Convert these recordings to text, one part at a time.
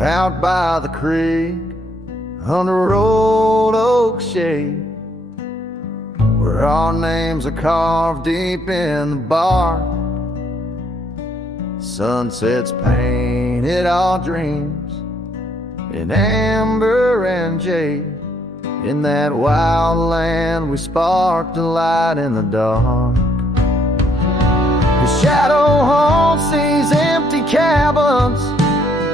out by the creek, under old oak shade, where our names are carved deep in the bark. Sunsets painted our dreams in amber and jade. In that wild land we sparked a light in the dark. The shadow haunts these empty cabins,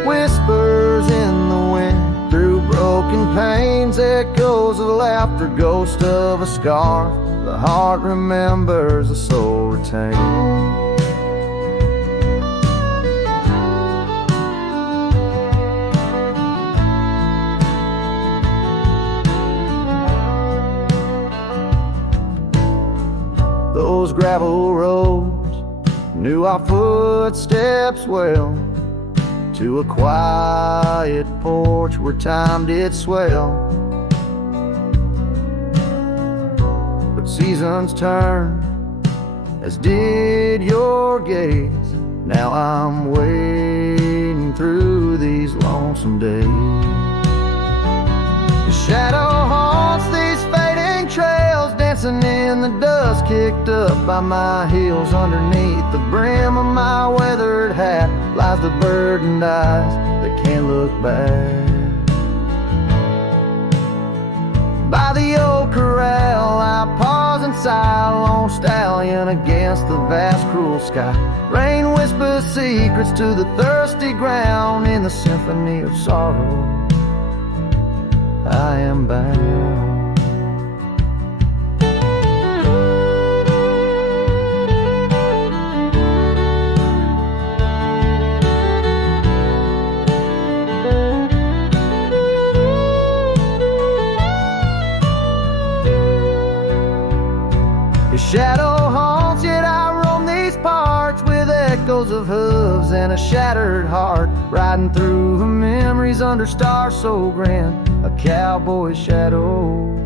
whispers in the wind. Through broken panes, echoes of laughter, ghost of a scar. The heart remembers, the soul retains. Those gravel roads knew our footsteps well, to a quiet porch where time did swell. But seasons turn, as did your gaze. Now I'm wading through these lonesome days. The shadow haunts these fading trails, dancing in the dust kicked up by my heels. Underneath the brim of my weathered hat lies the burdened eyes that can't look back. By the old corral I pause and sigh, lone stallion against the vast cruel sky. Rain whispers secrets to the thirsty ground. In the symphony of sorrow I am bound. Shadow haunts, yet I roam these parts with echoes of hooves and a shattered heart, riding through the memories under stars so grand. A cowboy's shadow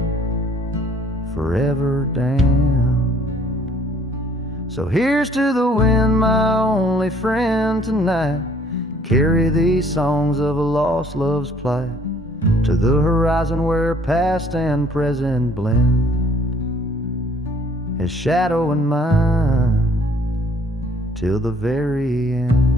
forever damned. So here's to the wind, my only friend tonight. Carry these songs of a lost love's plight to the horizon where past and present blend. His shadow and mine till the very end.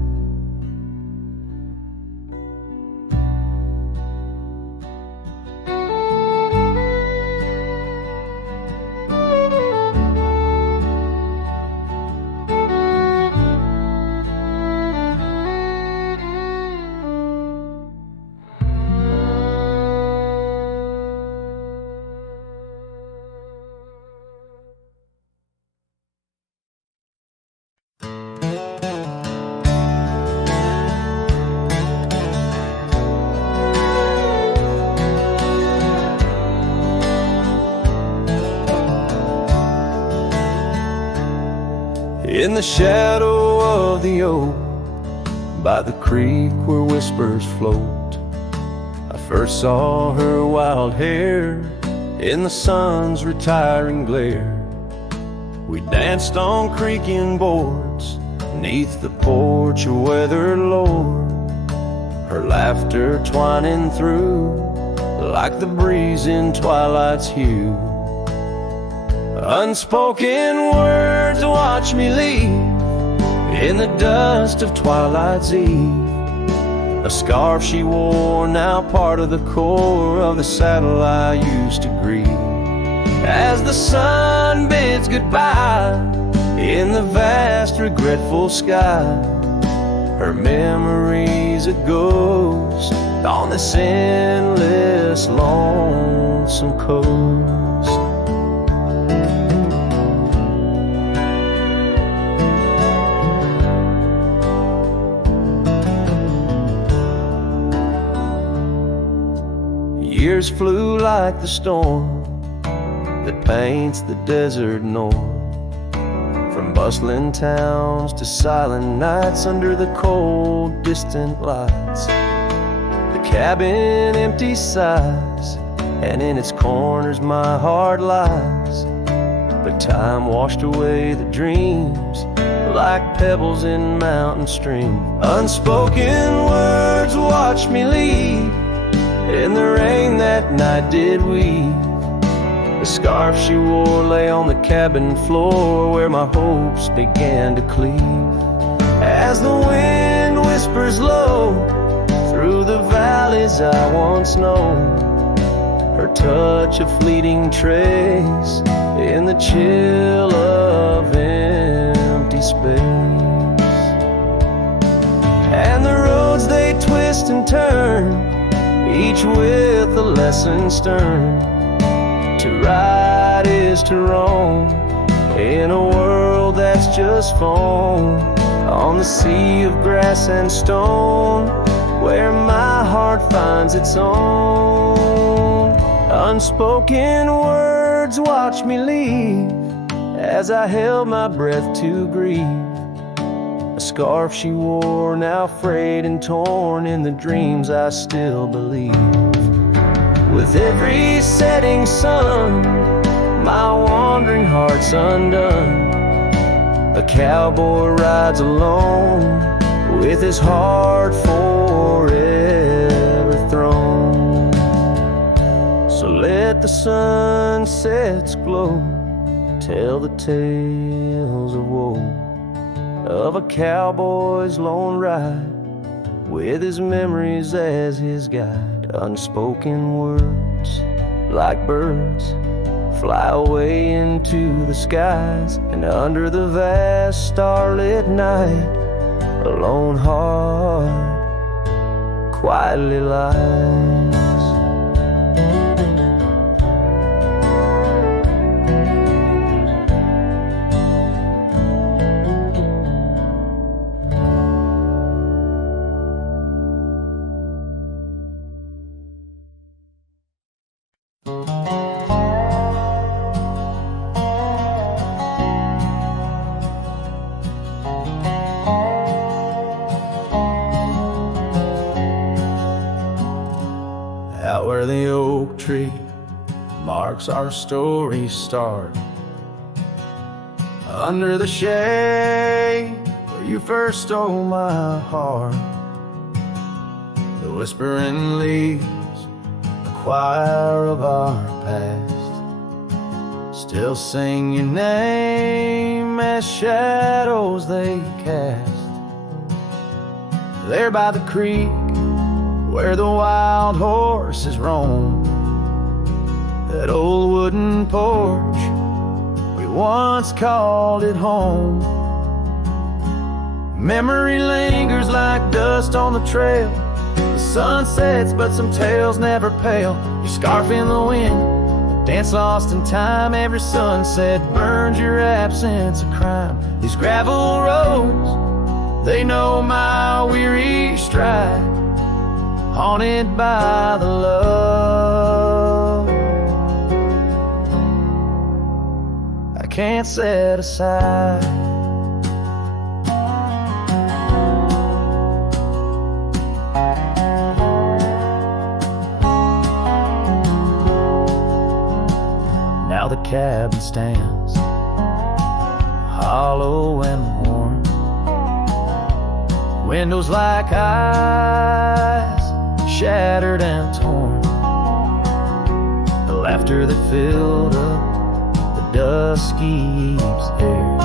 In the shadow of the oak, by the creek where whispers float, I first saw her wild hair in the sun's retiring glare. We danced on creaking boards neath the porch of weathered lore, her laughter twining through like the breeze in twilight's hue. Unspoken words watch me leave in the dust of twilight's eve. A scarf she wore, now part of the core of the saddle I used to grieve. As the sun bids goodbye in the vast regretful sky, her memory's a ghost on this endless lonesome coast. Years flew like the storm that paints the desert north, from bustling towns to silent nights under the cold, distant lights. The cabin empty sighs, and in its corners my heart lies. But time washed away the dreams like pebbles in mountain stream. Unspoken words watch watched me leave. In the rain that night did weave. The scarf she wore lay on the cabin floor where my hopes began to cleave. As the wind whispers low through the valleys I once known, her touch a fleeting trace in the chill of empty space. And the roads they twist and turn, each with a lesson stern. To right is to wrong, in a world that's just foam, on the sea of grass and stone, where my heart finds its own. Unspoken words watch me leave, as I held my breath to grieve. A scarf she wore, now frayed and torn, in the dreams I still believe. With every setting sun, my wandering heart's undone. A cowboy rides alone, with his heart forever thrown. So let the sunsets glow, tell the tales of woe, of a cowboy's lone ride, with his memories as his guide. Unspoken words, like birds, fly away into the skies, and under the vast starlit night, a lone heart quietly lies. Out where the oak tree marks our story's start, under the shade where you first stole my heart, the whispering leaves, the choir of our past, still sing your name as shadows they cast. There by the creek where the wild horses roam, that old wooden porch, we once called it home. Memory lingers like dust on the trail. The sun sets but some tales never pale. Your scarf in the wind, a dance lost in time. Every sunset burns your absence a crime. These gravel roads, they know my weary stride, haunted by the love I can't set aside. Now the cabin stands hollow and warm, windows like eyes shattered and torn. The laughter that filled up the dusky eve's air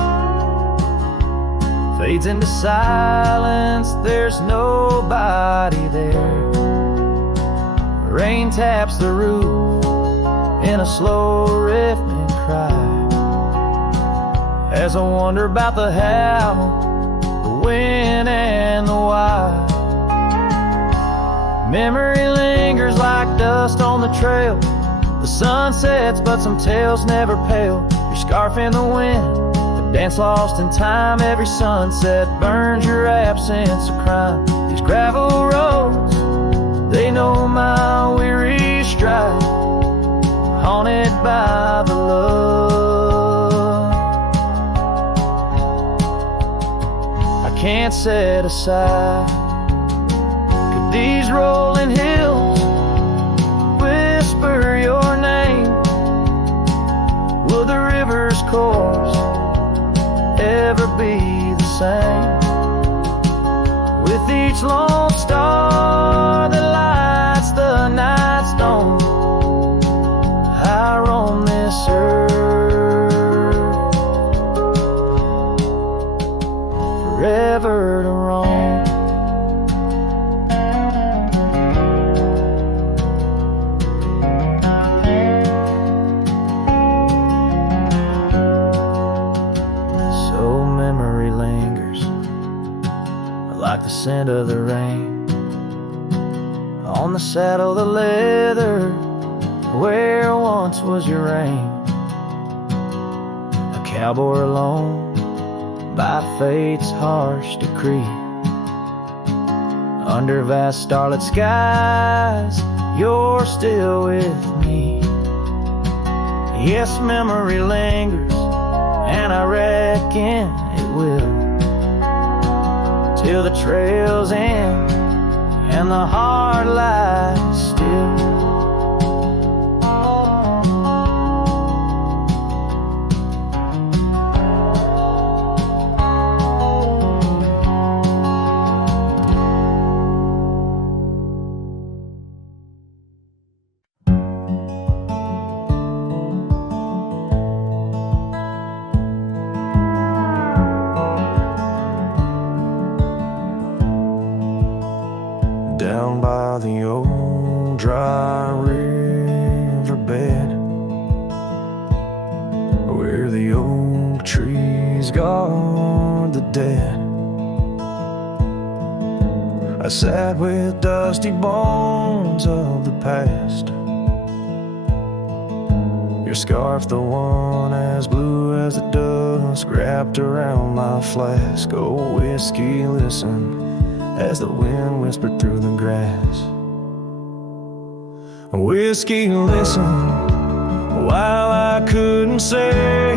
fades into silence, there's nobody there. Rain taps the roof in a slow rhythmic cry, as I wonder about the how, the when and the why. Memory lingers like dust on the trail. The sun sets but some tales never pale. Your scarf in the wind, a dance lost in time. Every sunset burns your absence a crime. These gravel roads, they know my weary stride, haunted by the love I can't set aside. These rolling hills whisper your name. Will the river's course ever be the same? With each lone star scent of the rain. On the saddle, the leather, where once was your reign. A cowboy alone by fate's harsh decree. Under vast starlit skies, you're still with me. Yes, memory lingers, and I reckon it will, till the trails end and the heart lies still. Down by the old dry riverbed, where the oak trees guard the dead, I sat with dusty bones of the past. Your scarf, the one as blue as the dusk, wrapped around my flask. Oh, whiskey, listen as the wind whispered through the grass. Whiskey, listen, while I couldn't say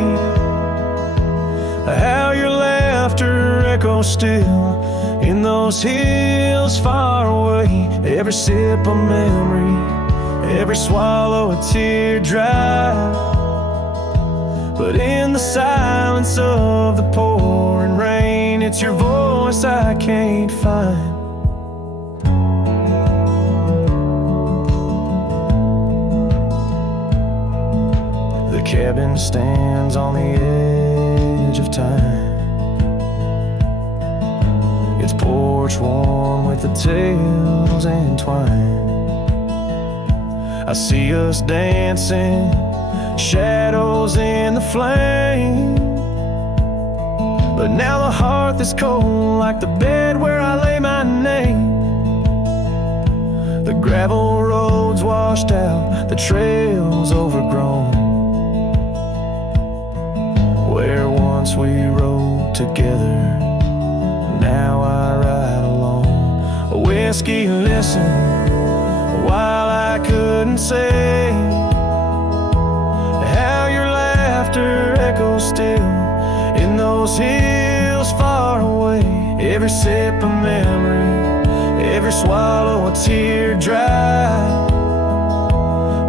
how your laughter echoes still in those hills far away. Every sip a memory, every swallow a teardrop. But in the silence of the pouring rain, it's your voice I can't find. The cabin stands on the edge of time, its porch warm with the tales entwined. I see us dancing, shadows in the flame. But now the hearth is cold like the bed where I lay my name. The gravel roads washed out, the trails overgrown, where once we rode together, now I ride alone. Whiskey, listen, while I couldn't say how your laughter echoes still in those hills far away. Every sip a memory, every swallow a teardrop.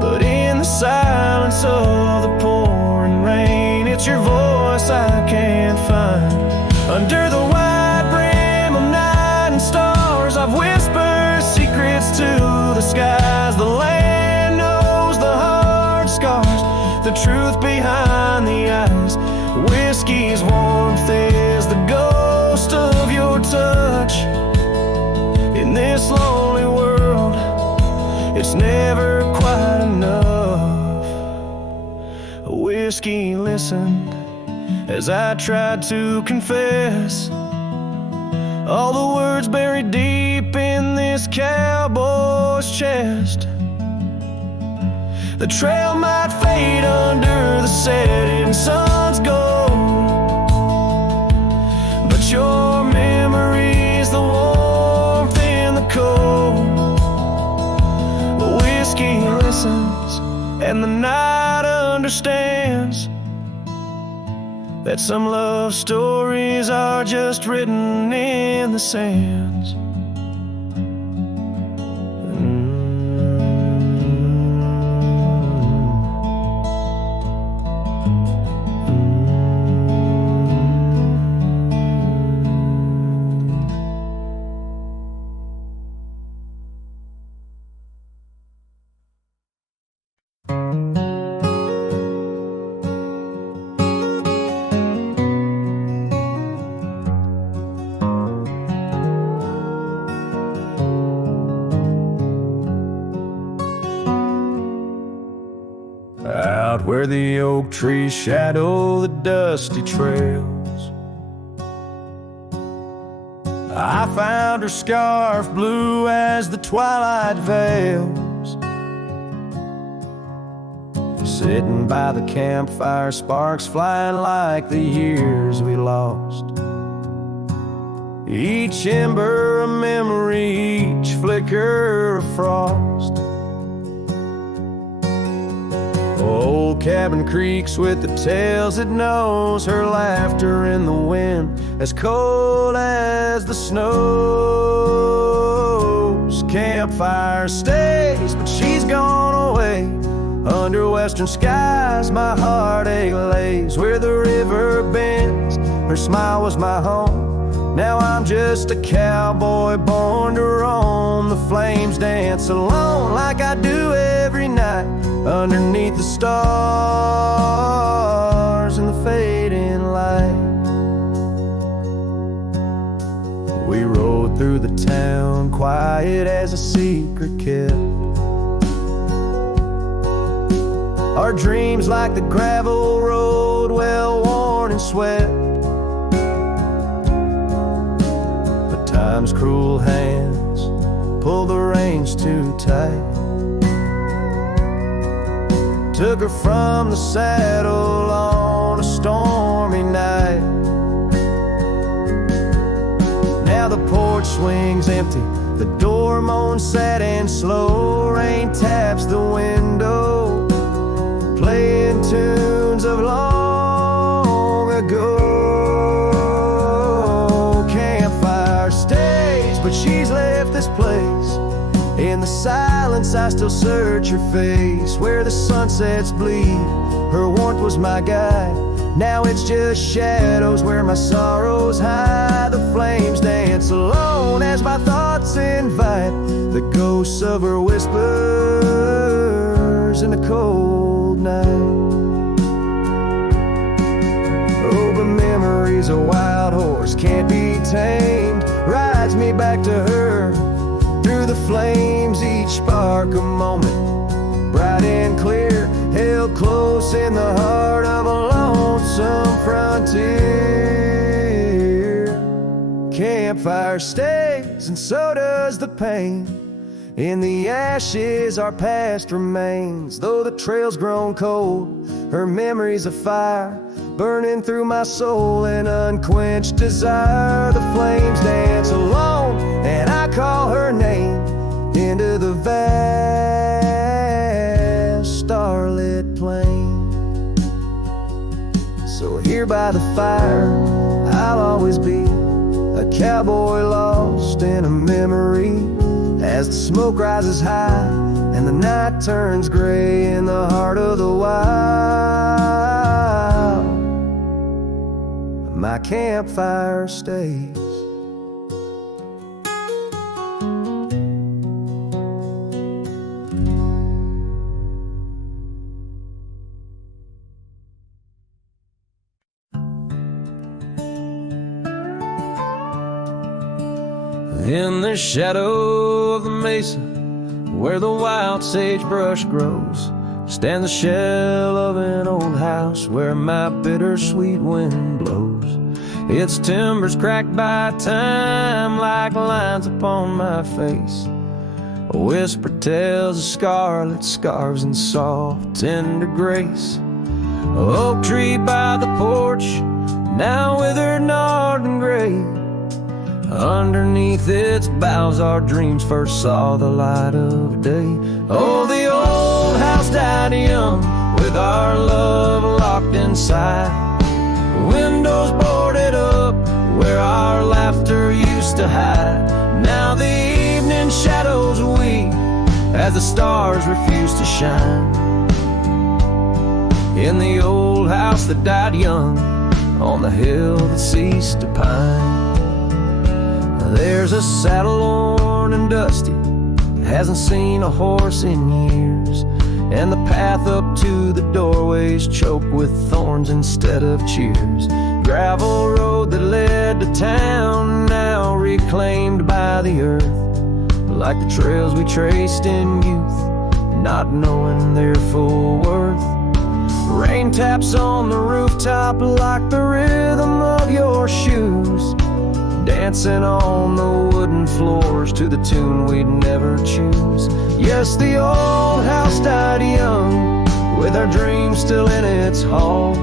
But in the silence of the pouring rain, it's your voice I can't find. Under the wide brim of night and stars, I've whispered secrets to the skies. The land knows the hard scars, the truth behind the eyes. Whiskey's warmth is the ghost of your touch. In this lonely world, it's never quite enough. Whiskey listened as I tried to confess all the words buried deep in this cowboy's chest. The trail might fade under the setting sun's gold, but your memory's the warmth in the cold. The whiskey listens and the night understands that some love stories are just written in the sands. Out where the oak trees shadow the dusty trails, I found her scarf blue as the twilight veils. Sitting by the campfire, sparks flying like the years we lost. Each ember a memory, each flicker a frost. Old cabin creaks with the tales it knows, her laughter in the wind as cold as the snows. Campfire stays, but she's gone away. Under western skies my heartache lays. Where the river bends, her smile was my home. Now I'm just a cowboy born to roam. The flames dance alone like I do every night, underneath the stars and the fading light. We rode through the town, quiet as a secret kept. Our dreams like the gravel road, well worn and swept. But time's cruel hands pulled the reins too tight. Took her from the saddle on a stormy night. Now the porch swings empty, the door moans sad and slow. Rain taps the window, playing tunes of long ago. Campfire stays, but she's left this place. In the silence I still search her face. Where the sunsets bleed, her warmth was my guide. Now it's just shadows where my sorrows hide. The flames dance alone as my thoughts invite the ghosts of her whispers in the cold night. Oh, but memory's a wild horse, can't be tamed. Rides me back to her through the flames, each spark a moment, bright and clear, held close in the heart of a lonesome frontier. Campfire stays, and so does the pain. In the ashes our past remains. Though the trail's grown cold, her memory's a fire, burning through my soul in unquenched desire. The flames dance alone, and I call her name into the vast starlit plain. So here by the fire I'll always be, a cowboy lost in a memory. As the smoke rises high and the night turns gray in the heart of the wild, my campfire stays. In the shadow of the mesa, where the wild sagebrush grows, stands the shell of an old house where my bittersweet wind blows. Its timbers cracked by time like lines upon my face. A whisper tells of scarlet scarves and soft tender grace. A oak tree by the porch, now withered, gnarled and gray. Underneath its boughs our dreams first saw the light of day. Oh, the old house died young, with our love locked inside. Windows boarded up, where our laughter used to hide. Now the evening shadows weep, as the stars refuse to shine. In the old house that died young, on the hill that ceased to pine. There's a saddle worn and dusty, hasn't seen a horse in years. And the path up to the doorway's choked with thorns instead of cheers. Gravel road that led to town, now reclaimed by the earth. Like the trails we traced in youth, not knowing their full worth. Rain taps on the rooftop like the rhythm of your shoes. dancing on the wooden floors to the tune we'd never choose. Yes, the old house died young, with our dreams still in its halls,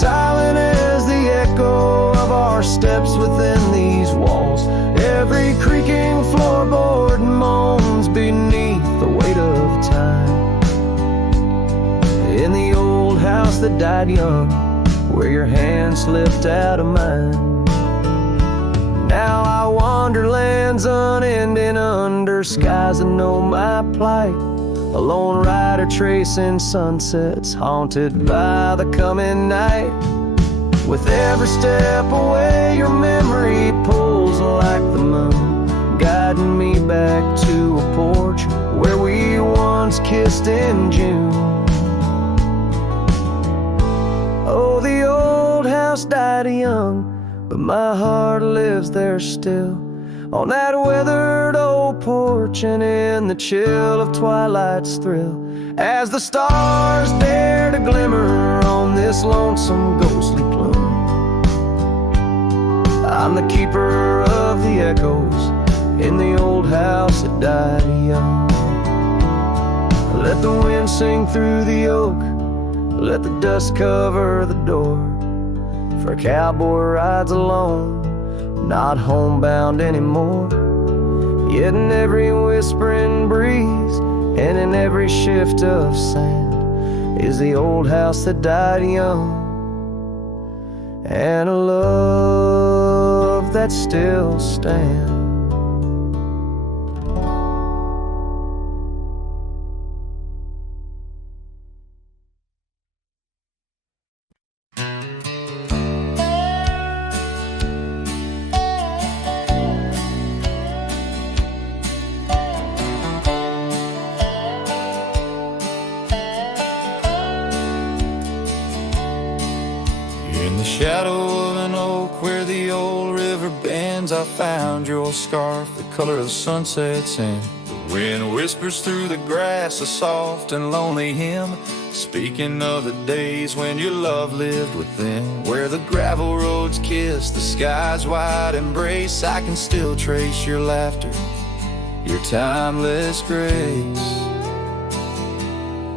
silent as the echo of our steps within these walls. Every creaking floorboard moans beneath the weight of time. In the old house that died young, where your hand slipped out of mine. Now I wander lands unending under skies that know my plight. A lone rider tracing sunsets, haunted by the coming night. With every step away, your memory pulls like the moon, guiding me back to a porch where we once kissed in June. Oh, the old house died young, but my heart lives there still, on that weathered old porch and in the chill of twilight's thrill. As the stars dare to glimmer on this lonesome ghostly plume, I'm the keeper of the echoes in the old house that died young. Let the wind sing through the oak, let the dust cover the door, for a cowboy rides alone, not homebound anymore. Yet in every whispering breeze and in every shift of sand is the old house that died young, and a love that still stands. Shadow of an oak where the old river bends, I found your scarf, the color of the sunset sand. The wind whispers through the grass, a soft and lonely hymn, speaking of the days when your love lived within. Where the gravel roads kiss the sky's wide embrace, I can still trace your laughter, your timeless grace.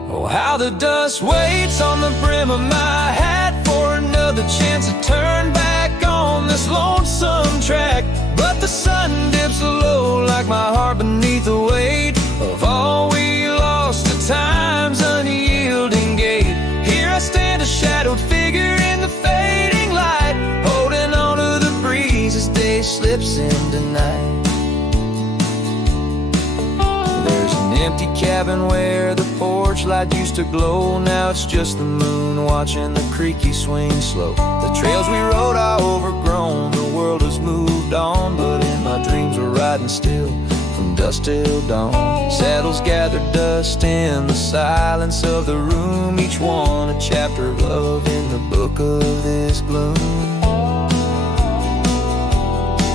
Oh, how the dust waits on the brim of my hat for another chance to turn back on this lonesome track. But the sun dips low like my heart beneath the weight of all we lost to time's unyielding gate. Here I stand, a shadowed figure in the fading light, holding on to the breeze as day slips into night. There's an empty cabin where the porch light used to glow. Now it's just the moon watching the creaky swing slow. The trails we rode are overgrown, the world has moved on, but in my dreams we're riding still from dusk till dawn. Saddles gather dust in the silence of the room, each one a chapter of love in the book of this gloom.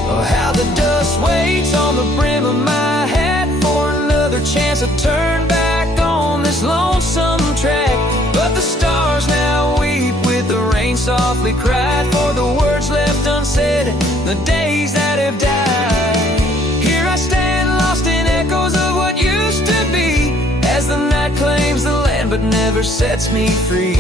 Oh, how the dust waits on the brim of my hat for another chance to turn back on this lonesome track. But the stars now weep with the rain softly cried for the words left unsaid, the days that have died. Here I stand lost in echoes of what used to be, as the night claims the land but never sets me free.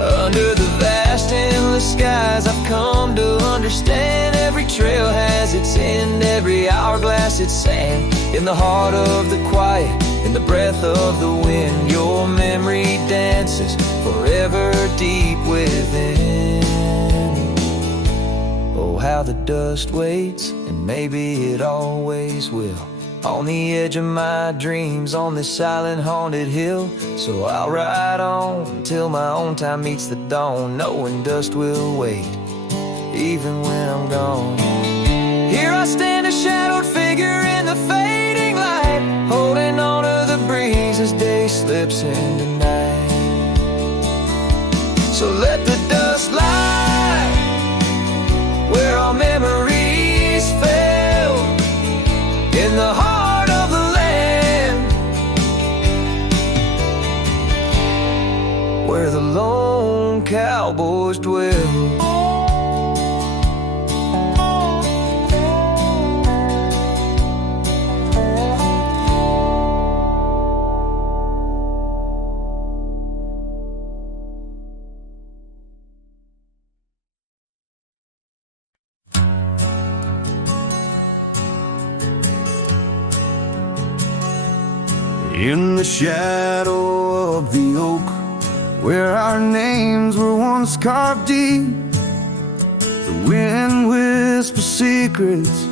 Under the vast endless skies I've come to understand, every trail has its end, every hourglass its sand. In the heart of the quiet, in the breath of the wind, your memory dances forever deep within. Oh, how the dust waits, and maybe it always will, on the edge of my dreams, on this silent haunted hill. So I'll ride on till my own time meets the dawn, knowing dust will wait, even when I'm gone. Here I stand, a shadowed figure in the fading light, holding on to the breeze as day slips into night. So let the dust lie where our memories fell, in the heart of the land, where the lone cowboys dwell. In the shadow of the oak, where our names were once carved deep, the wind whispers secrets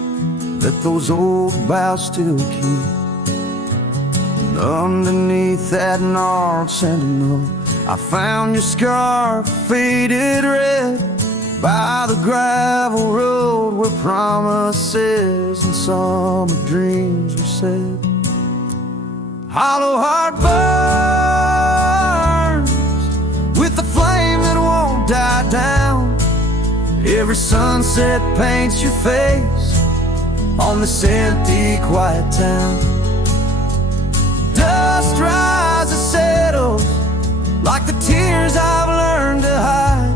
that those old boughs still keep. And underneath that gnarled sentinel, I found your scarf faded red by the gravel road where promises and summer dreams were said. Hollow heart burns with the flame that won't die down. Every sunset paints your face on this empty, quiet town. Dust rises, settles like the tears I've learned to hide.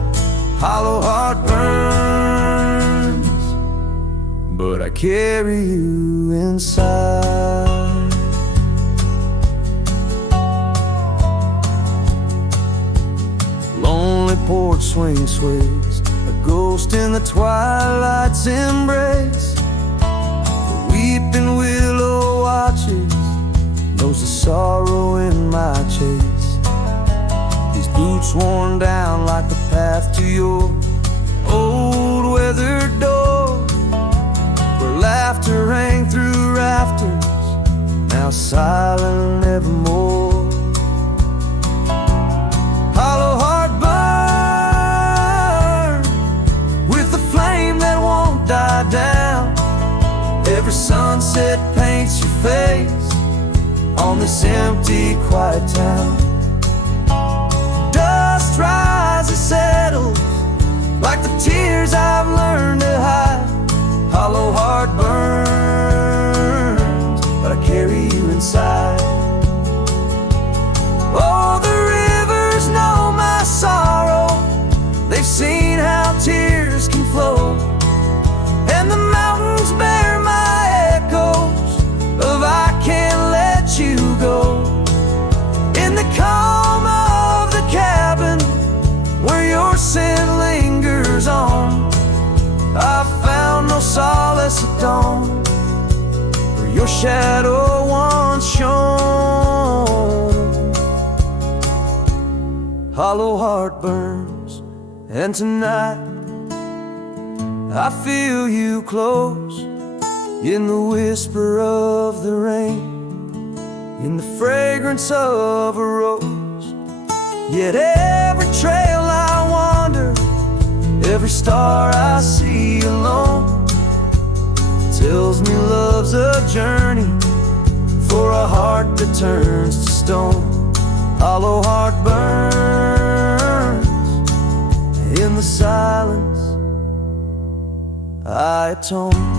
Hollow heart burns, but I carry you inside. Lonely porch swing sways, a ghost in the twilight's embrace. The weeping willow watches, knows the sorrow in my chase. These boots worn down like the path to your old weathered door, where laughter rang through rafters, now silent evermore. Hollow heart burn with the flame that won't die down. Every sunset paints your face on this empty, quiet town. Dust rises, settles like the tears I've learned to hide. Hollow heart burns, but I carry you inside. Oh, the rivers know my sorrow, they've seen how tears can flow, and the mountains bear my echoes of I can't let you go. In the calm of the cabin where your scent lingers on, I found no solace at dawn, where your shadow once shone. Hollow heart burns, and tonight I feel you close, in the whisper of the rain, in the fragrance of a rose. Yet every trail I wander, every star I see alone, tells me love's a journey for a heart that turns to stone. Hollow heart burns, in the silence I atone.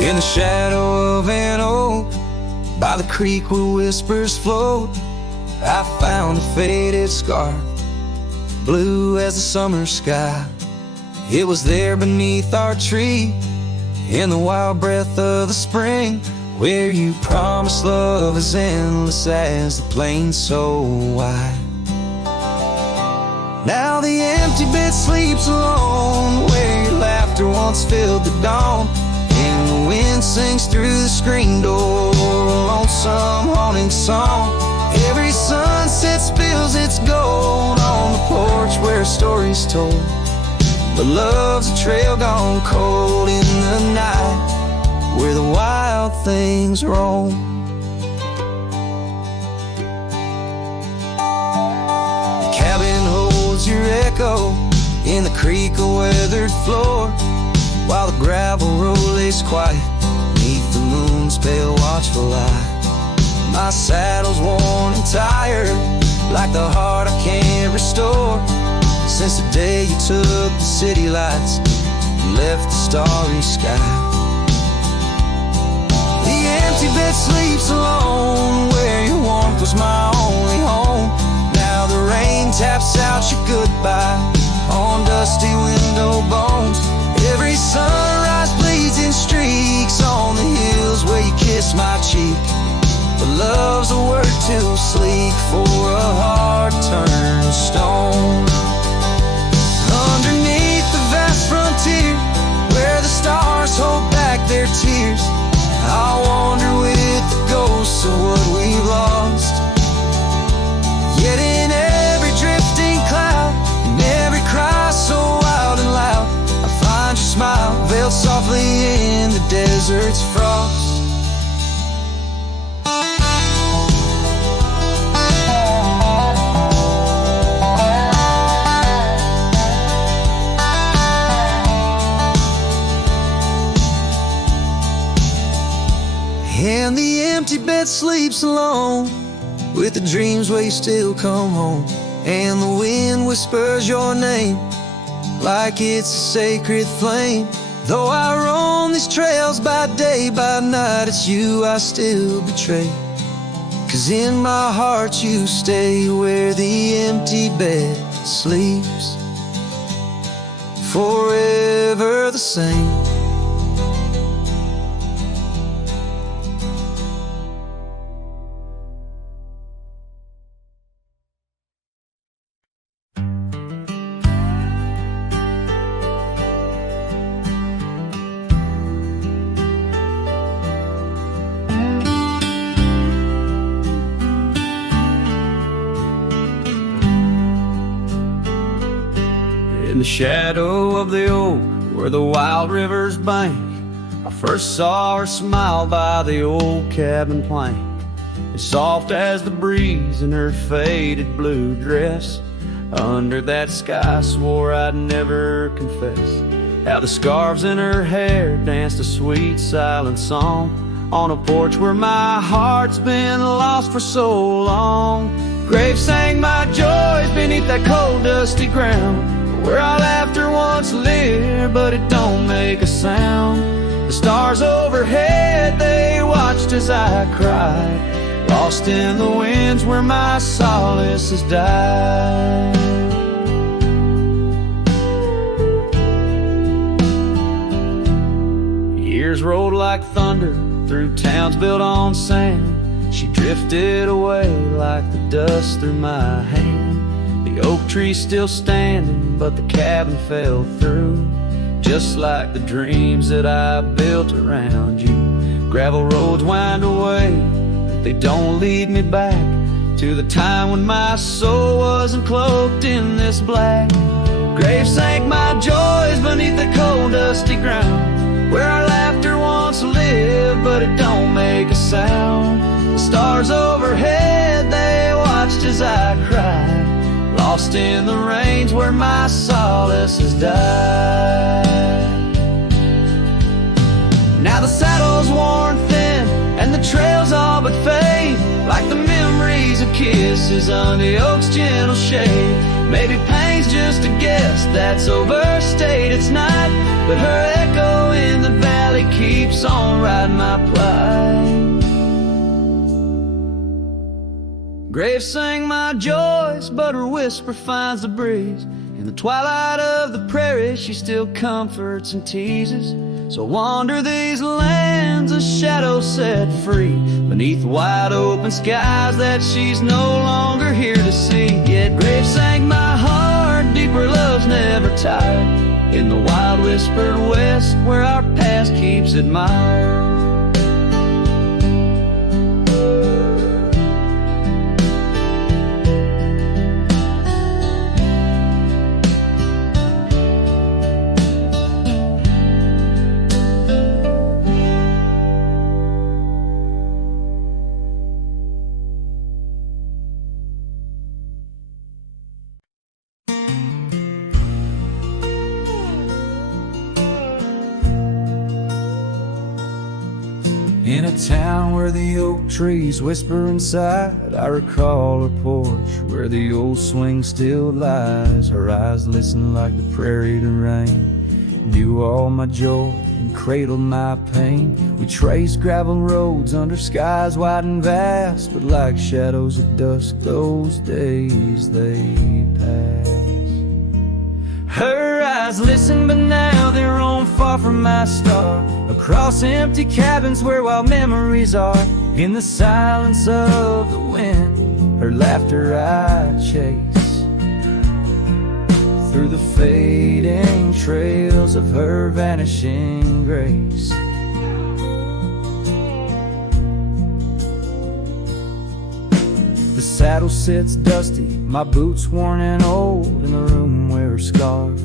In the shadow of an oak, by the creek where whispers float, I found a faded scarf, blue as the summer sky. It was there beneath our tree, in the wild breath of the spring, where you promised love as endless as the plain so wide. Now the empty bed sleeps alone, where your laughter once filled the dawn, and the wind sings through the screen door, a lonesome haunting song. Every sunset spills its gold on the porch where a story's told, but love's a trail gone cold in the night, where the wild things roam. The cabin holds your echo in the creek a weathered floor, while the gravel road lays quiet neath the moon's pale watchful light. My saddle's worn and tired, like the heart I can't restore, since the day you took the city lights and left the starry sky. The empty bed sleeps alone, where your warmth was my only home. Now the rain taps out your goodbye on dusty window bones, Every sunrise bleeds in streaks on the hills where you kiss my cheek. But love's a word too sleek for a heart turned stone. Underneath the vast frontier, where the stars hold back their tears, I'll wander with the ghosts of what we've lost. Yet in every drifting cloud, in every cry so wild and loud, I find your smile veiled softly in the desert's frost. And the empty bed sleeps alone with the dreams where you still come home. And the wind whispers your name like it's a sacred flame. Though I roam these trails by day, by night, it's you I still betray. 'Cause in my heart you stay where the empty bed sleeps, forever the same. In the shadow of the oak where the wild rivers bank, I first saw her smile by the old cabin plank. As soft as the breeze in her faded blue dress, under that sky swore I'd never confess. How the scarves in her hair danced a sweet silent song on a porch where my heart's been lost for so long. Graves sang my joys beneath that cold dusty ground, where our laughter once lived, but it don't make a sound. The stars overhead, they watched as I cried, lost in the winds where my solace has died. Years rolled like thunder through towns built on sand. She drifted away like the dust through my hand. The oak tree's still standing, but the cabin fell through, just like the dreams that I built around you. Gravel roads wind away, but they don't lead me back to the time when my soul wasn't cloaked in this black. Graves sank my joys beneath the cold dusty ground, where our laughter once lived, but it don't make a sound. The stars overhead, they watched as I cried, lost in the range where my solace has died. Now the saddle's worn thin and the trails all but fade, like the memories of kisses under the oak's gentle shade. Maybe pain's just a guess that's overstayed, it's not, but her echo in the valley keeps on riding my plight. Graves sang my joys, but her whisper finds the breeze. In the twilight of the prairie, she still comforts and teases. So wander these lands, a shadow set free, beneath wide open skies that she's no longer here to see. Yet Graves sang my heart, deeper love's never tired, in the wild whispered west where our past keeps admired. In a town where the oak trees whisper inside, I recall her porch where the old swing still lies. Her eyes listen like the prairie to rain, knew all my joy and cradled my pain. We traced gravel roads under skies wide and vast, but like shadows at dusk those days they pass. Her eyes listen, but now they're on fire. far from my star, across empty cabins where wild memories are. In the silence of the wind, her laughter I chase, through the fading trails of her vanishing grace. The saddle sits dusty, my boots worn and old, in the room where her scarf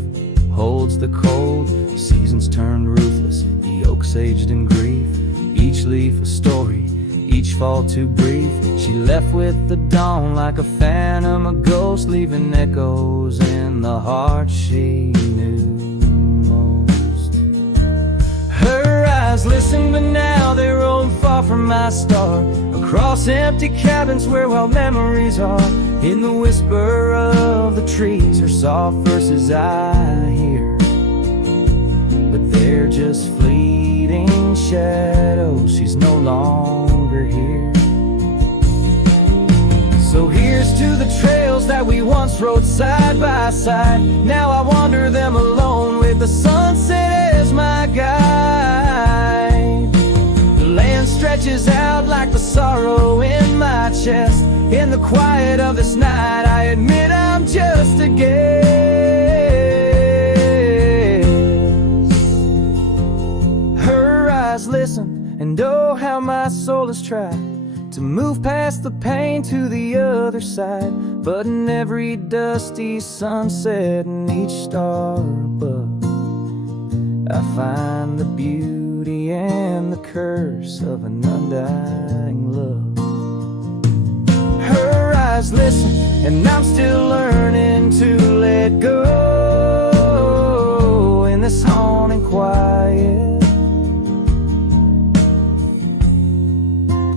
holds the cold. Seasons turned ruthless, the oaks aged in grief, each leaf a story, each fall too brief. She left with the dawn like a phantom, a ghost, leaving echoes in the heart she knew most. Her eyes listen, but now they roam far from my star, across empty cabins where wild memories are. In the whisper of the trees, her soft verses I hear, but they're just fleeting shadows. She's no longer here. So here's to the trails that we once rode side by side. Now I wander them alone with the sunset as my guide. The land stretches out like the sorrow in my chest. In the quiet of this night, I admit I'm just a guest. Her eyes listen, and oh how my soul has tried to move past the pain to the other side. But in every dusty sunset and each star above, I find the beauty and the curse of an undying love. Her eyes listen, and I'm still learning to let go in this haunting quiet,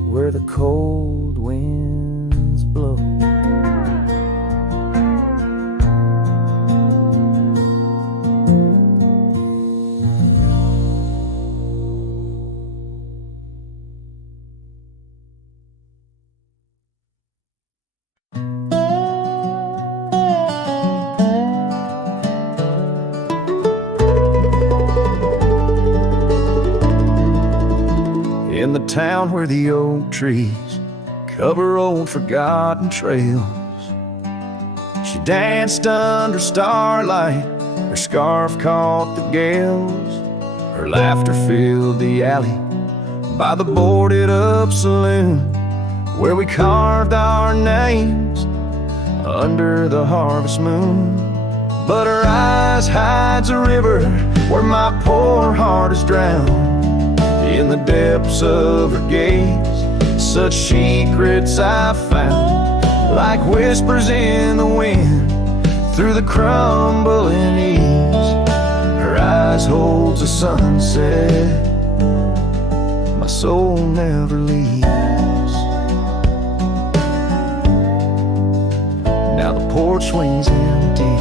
where the cold winds blow. In the town where the oak trees cover old forgotten trails, she danced under starlight, her scarf caught the gales. Her laughter filled the alley by the boarded up saloon, where we carved our names under the harvest moon. But her eyes hides a river where my poor heart is drowned. In the depths of her gaze, such secrets I found, like whispers in the wind through the crumbling eaves. Her eyes holds a sunset my soul never leaves. Now the porch swings empty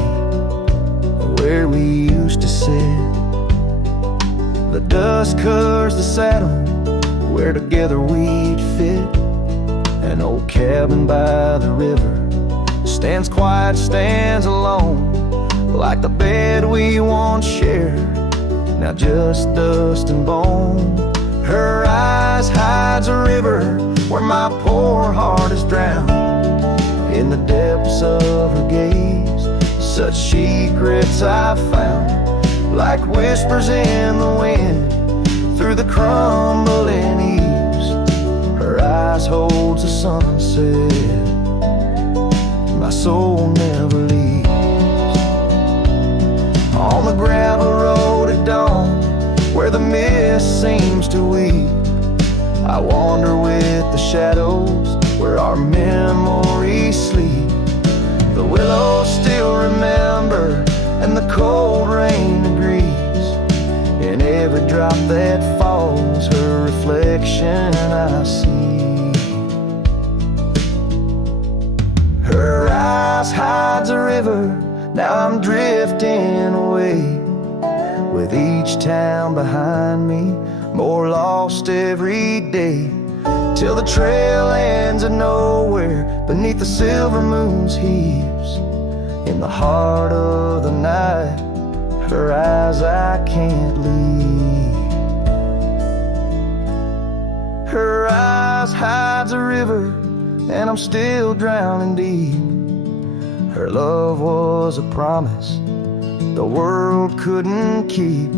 where we used to sit. The dust covers the saddle where together we'd fit. An old cabin by the river stands quiet, stands alone, like the bed we once shared, now just dust and bone. Her eyes hides a river where my poor heart is drowned. In the depths of her gaze, such secrets I found, like whispers in the wind through the crumbling eaves. Her eyes holds the sunset my soul never leaves. On the gravel road at dawn, where the mist seems to weep, I wander with the shadows where our memories sleep. The willows still remember, and the cold rain agrees. In every drop that falls, her reflection I see. Her eyes hides a river, now I'm drifting away, with each town behind me, more lost every day, till the trail ends at nowhere beneath the silver moon's heaves. In the heart of the night, her eyes I can't leave. Her eyes hides a river, and I'm still drowning deep. Her love was a promise the world couldn't keep.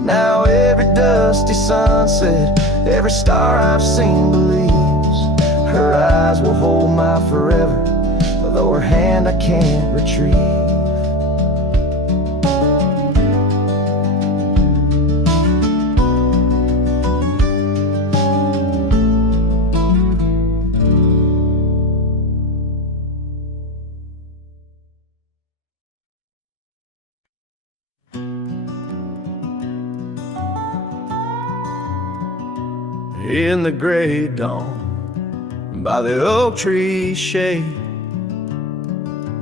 Now every dusty sunset, every star I've seen believes her eyes will hold my forever, though her hand I can't retrieve. In the gray dawn, by the oak tree shade,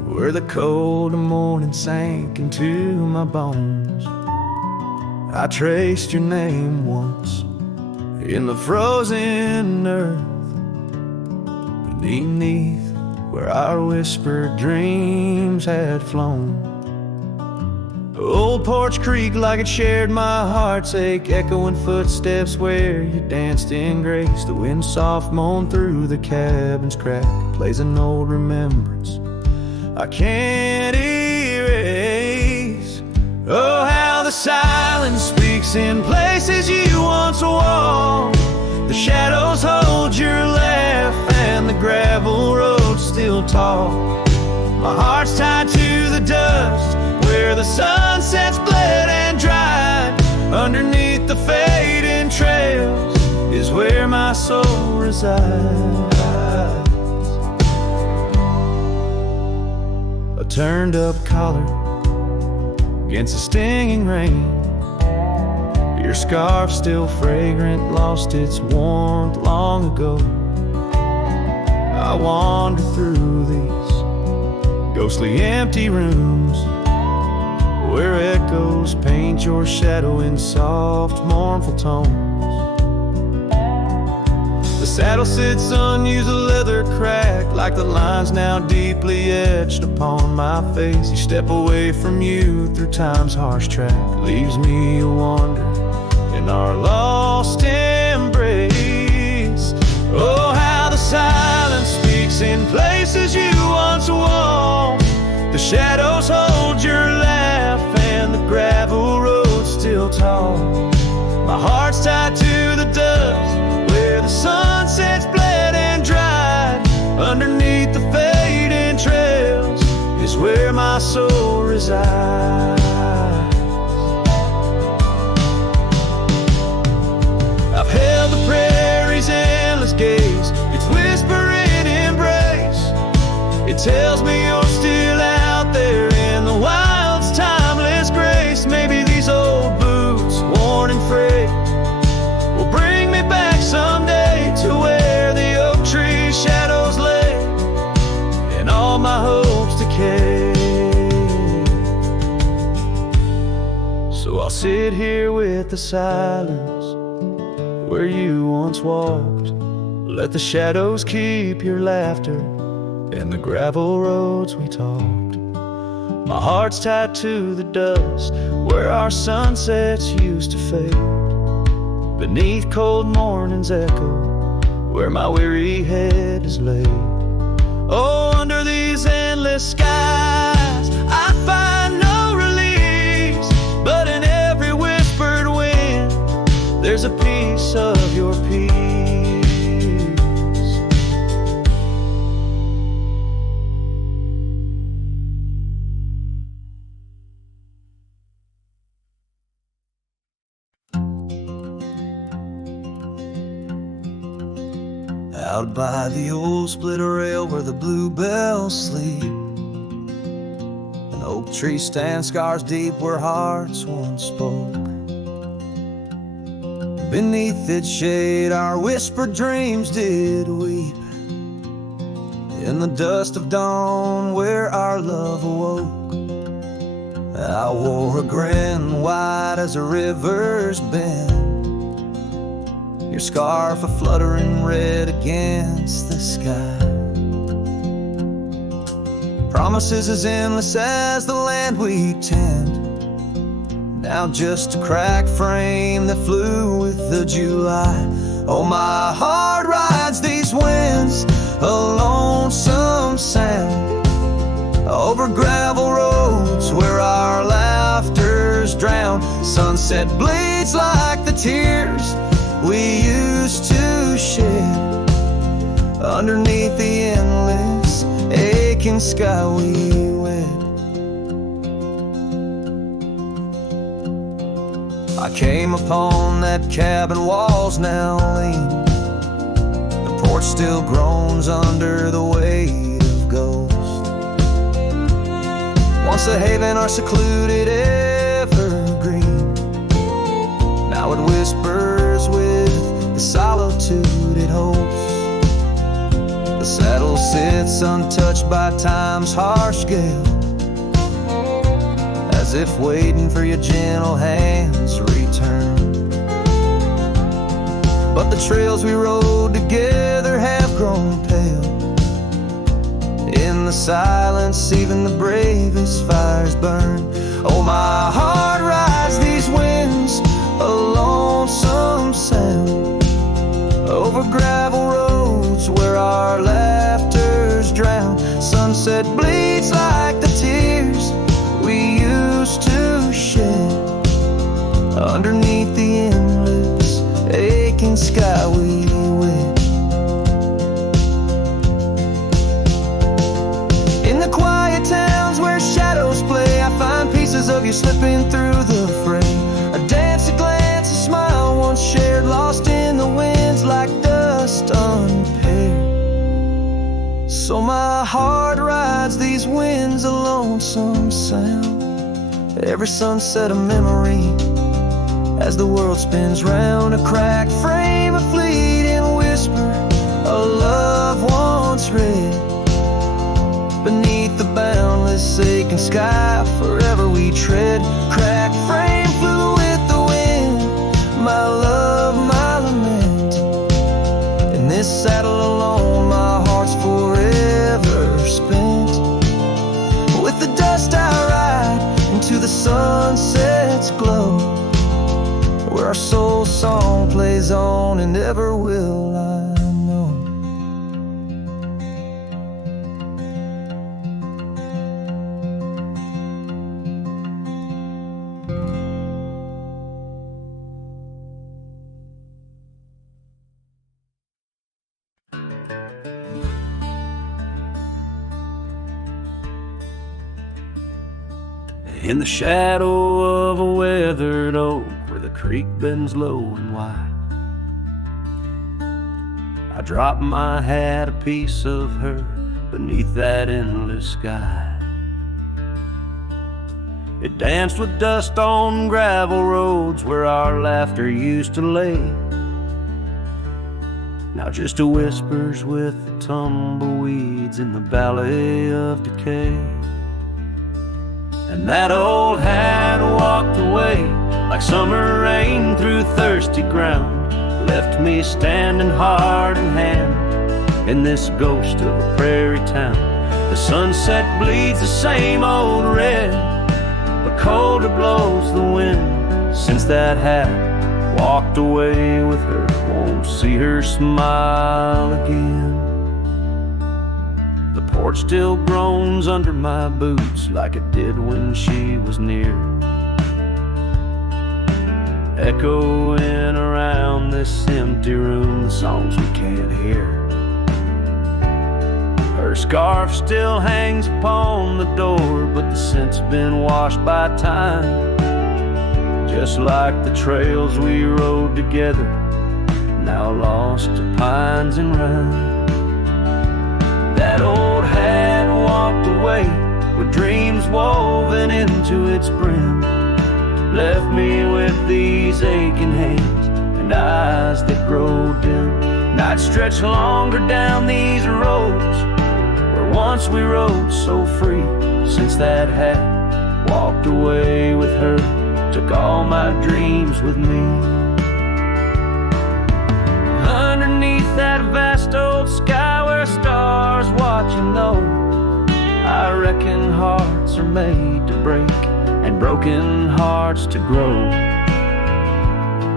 where the cold morning sank into my bones, I traced your name once in the frozen earth, beneath where our whispered dreams had flown. Old Porch Creek like it shared my heart's ache, echoing footsteps where you danced in grace. The wind soft moaned through the cabin's crack, plays an old remembrance I can't erase. Oh, how the silence speaks in places you once walked. The shadows hold your laugh and the gravel road still talk. My heart's tied to the dust where the sunsets bled and dried. Underneath the fading trails is where my soul resides. A turned up collar against the stinging rain, your scarf still fragrant, lost its warmth long ago. I wander through these ghostly empty rooms where echoes paint your shadow in soft, mournful tones. The saddle sits unused, the leather cracked, like the lines now deeply etched upon my face. You step away from you through time's harsh track, leaves me a wander in our lost embrace. Oh, how the silence speaks in places you once walked. The shadows hold your laugh and the gravel road still tall. My heart's tied to the dust where the sunsets bled and dried. Underneath the fading trails is where my soul resides. I've held the prairie's endless gaze, its whispering embrace. It tells me you're still out there in the wild's timeless grace. Maybe these old boots, worn and frayed, will bring me back someday to where the oak tree shadows lay and all my hopes decay. So I'll sit here with the silence where you once walked. Let the shadows keep your laughter and the gravel roads we talked. My heart's tied to the dust where our sunsets used to fade. Beneath cold morning's echo where my weary head is laid. Oh, under these endless skies I find no release, but in every whispered wind there's a piece of your peace. Out by the old split rail where the bluebells sleep, an oak tree stands scars deep where hearts once spoke. Beneath its shade our whispered dreams did weep. In the dust of dawn where our love awoke, I wore a grin wide as a river's bend, your scarf a fluttering red against the sky. Promises as endless as the land we tend, now just a cracked frame that flew with the July. Oh, my heart rides these winds, a lonesome sound, over gravel roads where our laughter's drowned. Sunset bleeds like the tears we used to shed, underneath the endless aching sky we wed. I came upon that cabin, walls now lean, the porch still groans under the weight of ghosts. Once a haven, our secluded evergreen, now it whispers with the solitude it holds. The saddle sits untouched by time's harsh gale, as if waiting for your gentle hand's return. But the trails we rode together have grown pale. In the silence, even the bravest fires burn. Oh, my heart rides these winds, a lonesome sound, over gravel roads where our laughter's drowned. Sunset bleeds like the tears we used to shed, underneath the endless aching sky we wed. In the quiet towns where shadows play, I find pieces of you slipping through the fray. A dance, a glance, a smile once shared, lost in the winds like dust unpaired. So my heart rides these winds, a lonesome sound, every sunset a memory, as the world spins round. A cracked frame, a fleeting whisper, a love once read, beneath the boundless aching sky forever we tread. Cracked frame flew with the wind, my love, my lament. In this saddle alone, my heart's forever spent. With the dust I ride into the sunset's glow, where our soul song plays on and never will I know. In the shadow of a weathered oak, where the creek bends low and wide, I dropped my hat, a piece of her, beneath that endless sky. It danced with dust on gravel roads where our laughter used to lay, now just a whispers with the tumbleweeds in the valley of decay. And that old hat walked away like summer rain through thirsty ground, left me standing heart in hand in this ghost of a prairie town. The sunset bleeds the same old red, but colder blows the wind since that hat walked away with her. Won't see her smile again. The porch still groans under my boots like it did when she was near, echoing around this empty room the songs we can't hear. Her scarf still hangs upon the door, but the scent's been washed by time, just like the trails we rode together, now lost to pines and rime. That old hat walked away with dreams woven into its brim, left me with these aching hands and eyes that grow dim. Nights stretch longer down these roads where once we rode so free, since that hat walked away with her, took all my dreams with me. Underneath that vast old sky where stars watch and know, I reckon hearts are made to break and broken hearts to grow.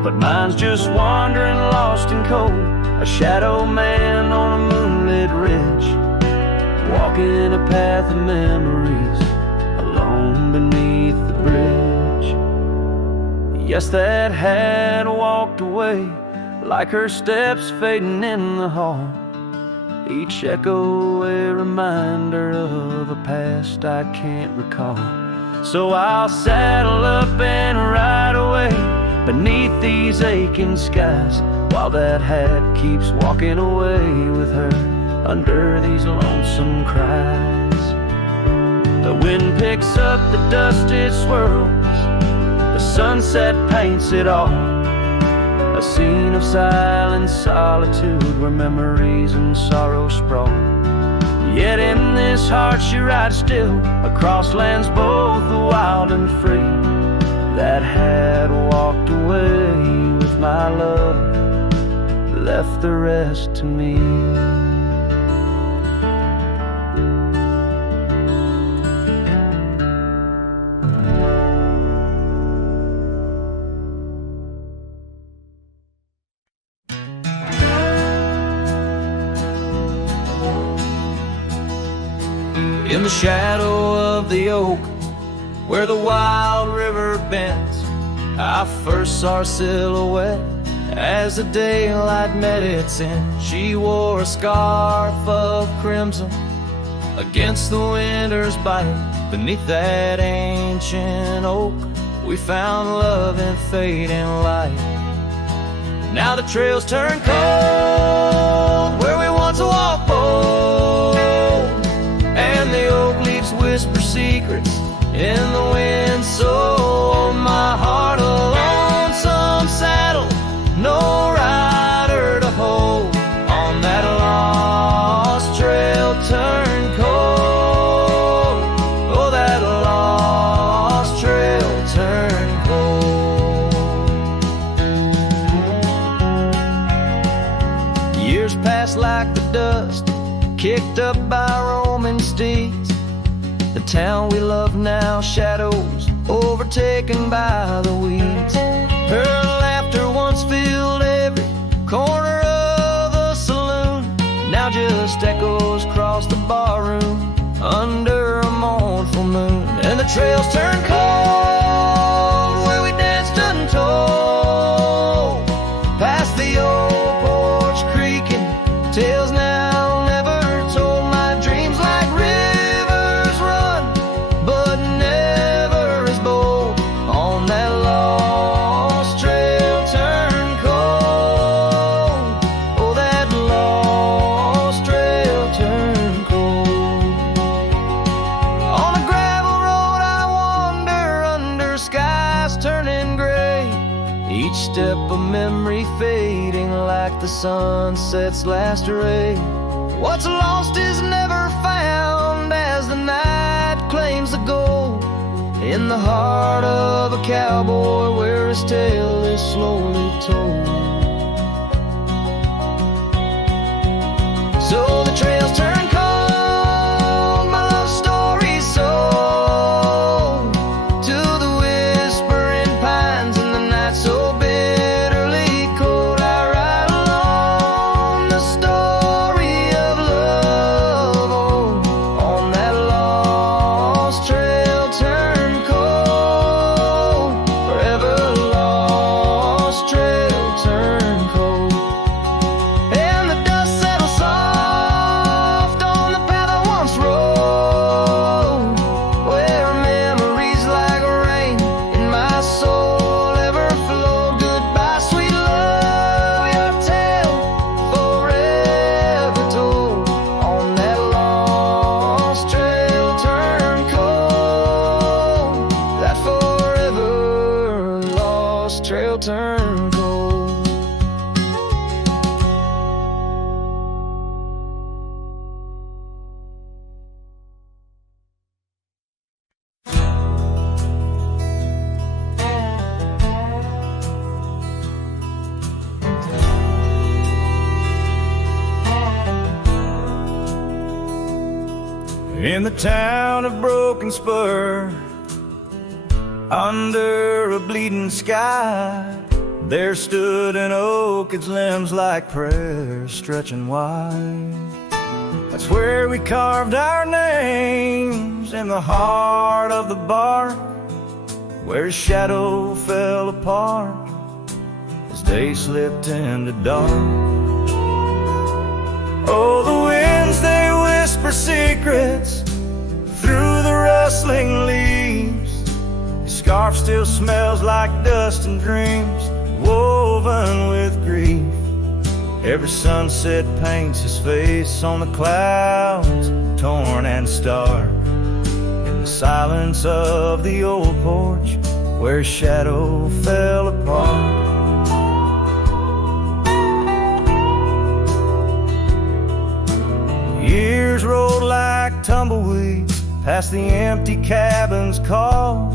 But mine's just wandering, lost and cold, a shadow man on a moonlit ridge, walking a path of memories alone beneath the bridge. Yes, that had walked away, like her steps fading in the hall, each echo a reminder of a past I can't recall. So I'll saddle up and ride away beneath these aching skies, while that hat keeps walking away with her under these lonesome cries. The wind picks up the dust it swirls, the sunset paints it all, a scene of silent solitude where memories and sorrow sprawl. Yet in this heart she rides still, across lands both wild and free, that had walked away with my love, left the rest to me. In the shadow of the oak, where the wild river bends, I first saw her silhouette as the daylight met its end. She wore a scarf of crimson against the winter's bite. Beneath that ancient oak, we found love in fading light. Now the trails turn cold where we once walked bold, and the oak leaves whisper secrets in the wind. So my heart a lonesome saddle, no rider to hold, on that lost trail turn cold. Oh, that lost trail turn cold. Years pass like the dust kicked up by roaming steeds. The town we love now, shadows overtaken by the weeds. Her laughter once filled every corner of the saloon, now just echoes across the barroom under a mournful moon. And the trails turn cold where we danced untold, past the old porch creaking, tales now never told. My dreams like rivers run, but never as bold, on that lost trail turn cold. Oh, that lost trail turn cold. On a gravel road I wander under skies turning gray, each step a memory fading like the sunset's last ray. What's lost is never found as the night claims the gold, in the heart of a cowboy where his tale is slowly told. So the trails turn cold, my love story's sold to the whispering pines in the night so bitterly cold. I ride along the story of love, oh, on that lost trail turn cold, forever lost trail turn cold. And the dust settles soft on the path I once rode, where memories like rain in my soul ever flow. Goodbye, sweet love, your tale forever told, on that lost trail turn cold, that forever lost trail turn cold. In the town of Broken Spur, Under a bleeding sky, there stood an oak, its limbs like prayers stretching wide. That's where we carved our names, in the heart of the bark, where his shadow fell apart as day slipped into dark. Oh, the winds, they whisper secrets through the rustling leaves. His scarf still smells like dust and dreams woven with grief. Every sunset paints his face on the clouds, torn and stark. In the silence of the old porch, where his shadow fell apart. Years rolled like tumbleweeds past the empty cabin's call.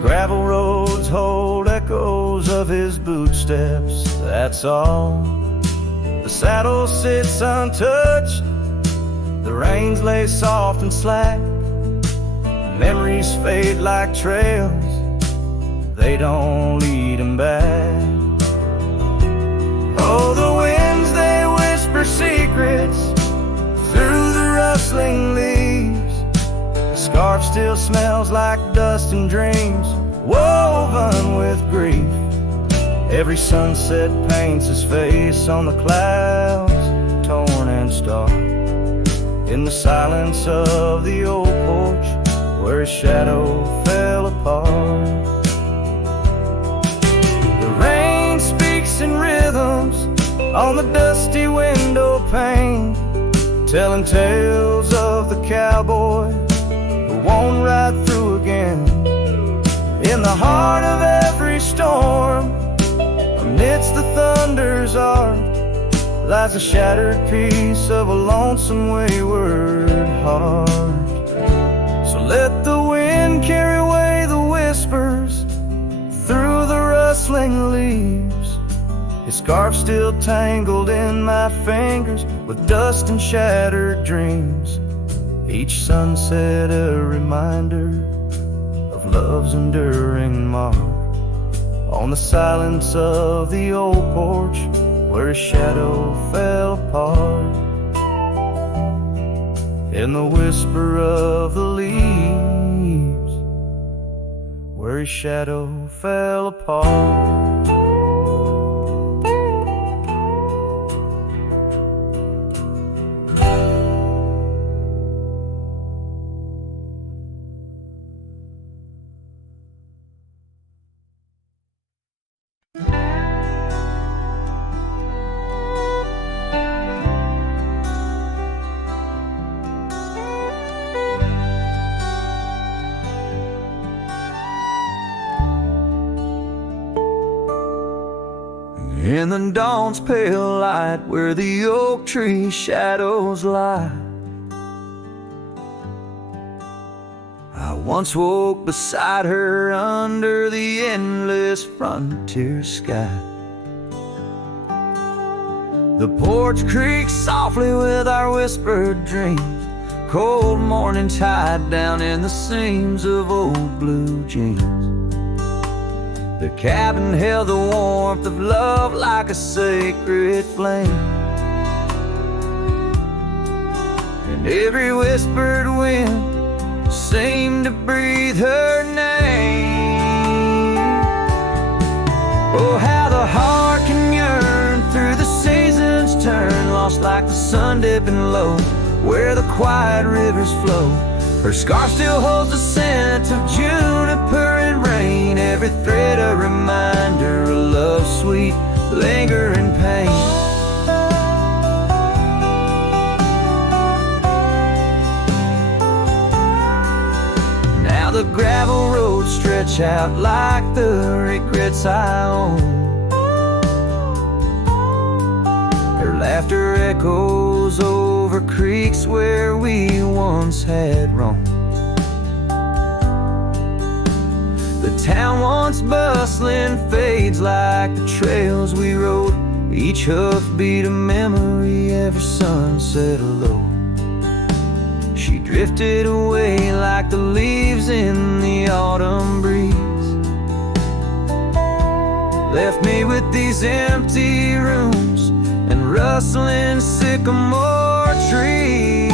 Gravel roads hold echoes of his footsteps, that's all. The saddle sits untouched, the reins lay soft and slack. Memories fade like trails, they don't lead him back. Oh, the winds, they whisper secrets through the rustling leaves. The scarf still smells like dust and dreams woven with grief. Every sunset paints his face on the clouds, torn and stark. In the silence of the old porch, where his shadow fell apart. The rain speaks in rhythms on the dusty window pane, telling tales of the cowboy who won't ride through again. In the heart of every storm, amidst the thunder's arc, lies a shattered piece of a lonesome wayward heart. So let the wind carry away the whispers through the rustling leaves. His scarf still tangled in my fingers with dust and shattered dreams. Each sunset a reminder of love's enduring mark. On the silence of the old porch, where his shadow fell apart. In the whisper of the leaves, where his shadow fell apart. In the dawn's pale light, where the oak tree shadows lie, I once woke beside her under the endless frontier sky. The porch creaks softly with our whispered dreams, cold morning tide down in the seams of old blue jeans. The cabin held the warmth of love like a sacred flame, and every whispered wind seemed to breathe her name. Oh, how the heart can yearn through the seasons turn, lost like the sun dipping low where the quiet rivers flow. Her scarf still holds the scent of juniper and rain, every thread a reminder of love's sweet, lingering pain. Now the gravel roads stretch out like the regrets I own. Her laughter echoes over creeks where we once had roamed. The town once bustling fades like the trails we rode, each hoofbeat a memory every sunset alone. She drifts drifted away like the leaves in the autumn breeze. Left me with these empty rooms and rustling sycamore trees.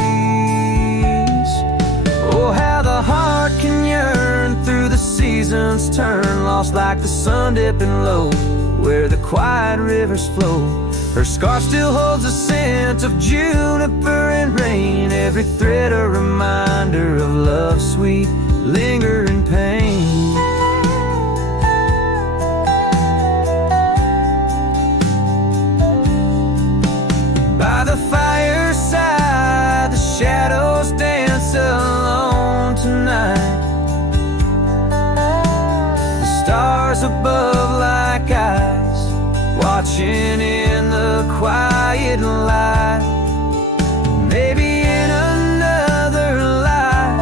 Oh, how the heart can yearn through the seasons turn, lost like the sun dipping low where the quiet rivers flow. Her scarf still holds the scent of juniper and rain, every thread a reminder of love's sweet lingering pain. By the fireside, the shadows dance alone tonight. The stars above like eyes, watching in the quiet light. Maybe in another life,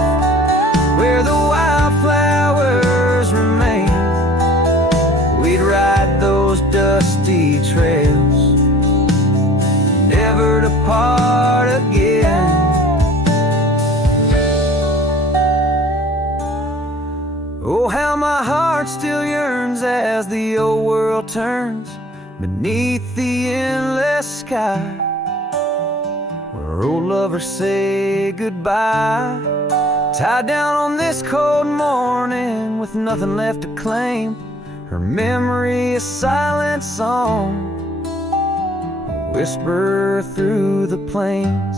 where the wildflowers remain, we'd ride those dusty trails, never to part again. Oh, how my heart still yearns as the old world turns beneath the endless sky, where old lovers say goodbye, tied down on this cold morning with nothing left to claim. Her memory a silent song, whisper through the plains.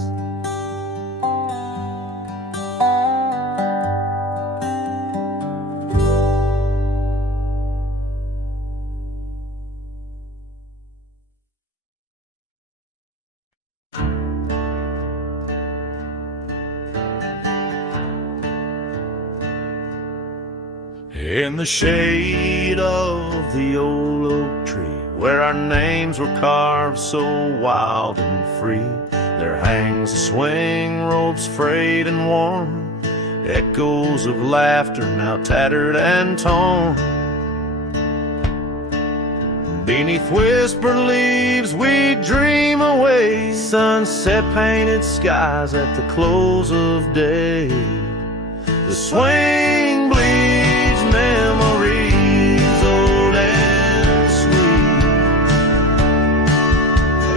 In the shade of the old oak tree, where our names were carved so wild and free, there hangs a swing, ropes frayed and worn, echoes of laughter now tattered and torn. Beneath whispered leaves we dream away, sunset painted skies at the close of day. The swing bleeds memories old and sweet.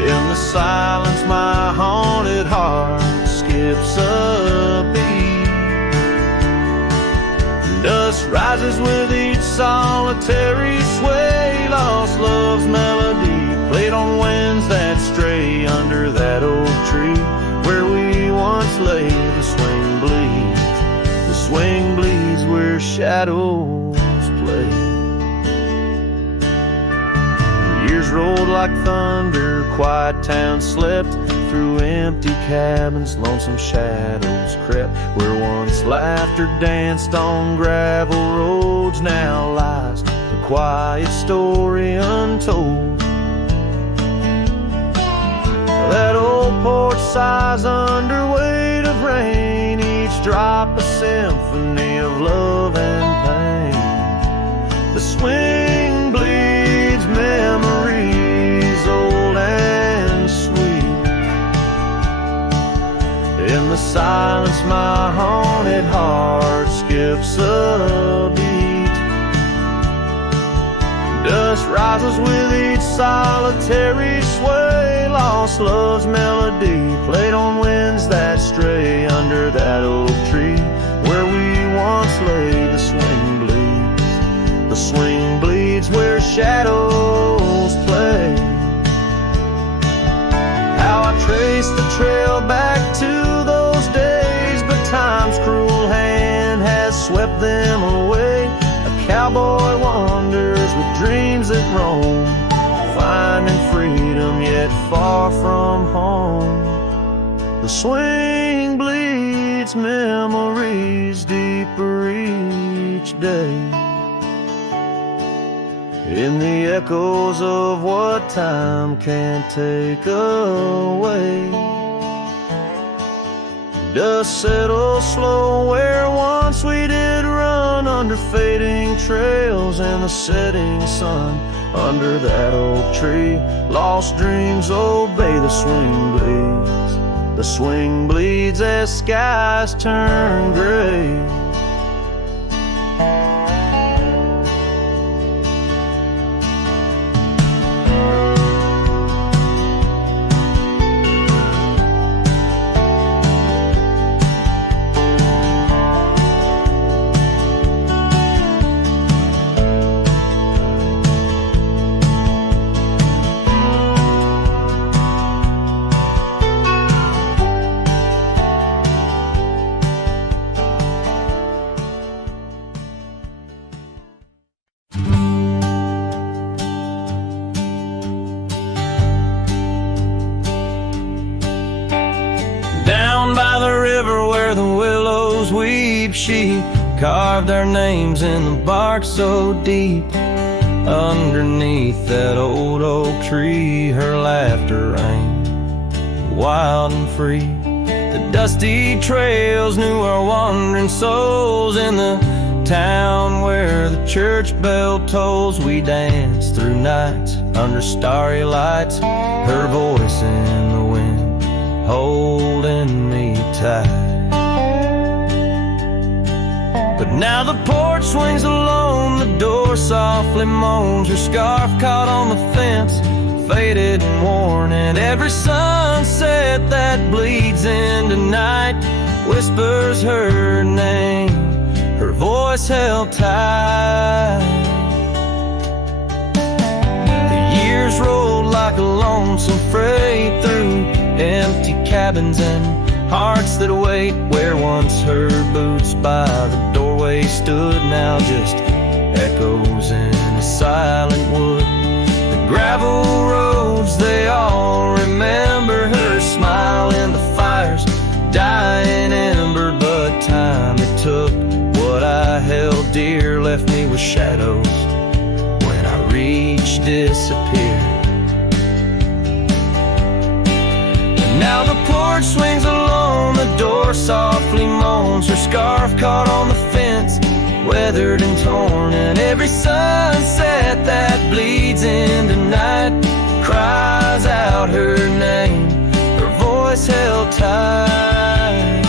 In the silence my haunted heart skips a beat. Dust rises with each solitary sway, lost love's melody played on winds that stray under that old tree where we once lay. The swing bleeds, the swing bleeds where shadows play. Years rolled like thunder, quiet towns slept through empty cabins, lonesome shadows crept where once laughter danced on gravel roads. Now lies the quiet story untold. That old porch sighs under weight of rain, each drop a symphony of love and pain. The swing bleeds memories old and sweet. In the silence my haunted heart skips a beat. Dust rises with each solitary sway, lost love's melody played on winds that stray under that oak tree where we once lay. The swing bleeds, the swing bleeds where shadows play. How I trace the trail back to those days, but time's cruel hand has swept them away. A cowboy wanders with dreams that roam, finding freedom yet far from home. The swing bleeds memories deeper each day, in the echoes of what time can't take away. Dust settles slow where once we did run, under fading trails and the setting sun. Under that oak tree, lost dreams obey the swing bleeds, The swing bleeds as skies turn gray. Down by the river where the willows weep, she carved our names in the bark so deep. Underneath that old oak tree, her laughter rang wild and free. The dusty trails knew our wandering souls. In the town where the church bell tolls, we danced through nights under starry lights. Her voice in the wind holding me tight. But now the porch swings alone, the door softly moans. Her scarf caught on the fence, faded and worn, and every sunset that bleeds into night whispers her name, her voice held tight. The years rolled like a lonesome freight through empty cabins and hearts that wait. Where once her boots by the doorway stood, now just echoes in a silent wood. The gravel roads, they all remember her smile in the fire's dying ember. But time it took, what I held dear left me with shadows when I reached disappear. Now the porch swings alone, the door softly moans. Her scarf caught on the fence, weathered and torn, and every sunset that bleeds into night cries out her name, her voice held tight.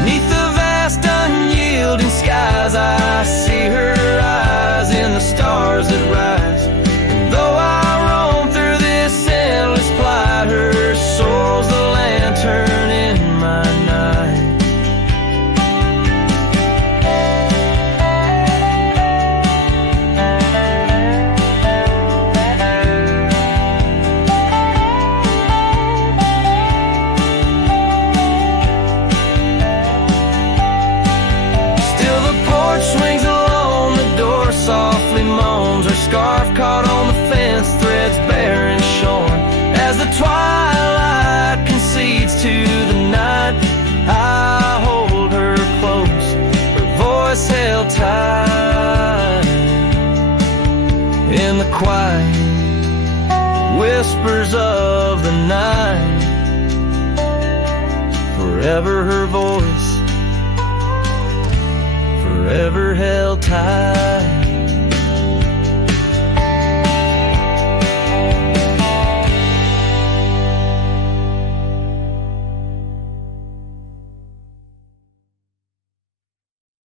Beneath the vast unyielding skies, I see her eyes in the stars that rise. And though I roam through this endless plight, her soul's the lantern in my night. Still the porch swings alone, the door softly moans. Her scarf caught on the fence, threads bare and shorn. As the twilight concedes to the night, I hold her close, her voice held tight. In the quiet whispers of the night, forever her voice, forever held tight.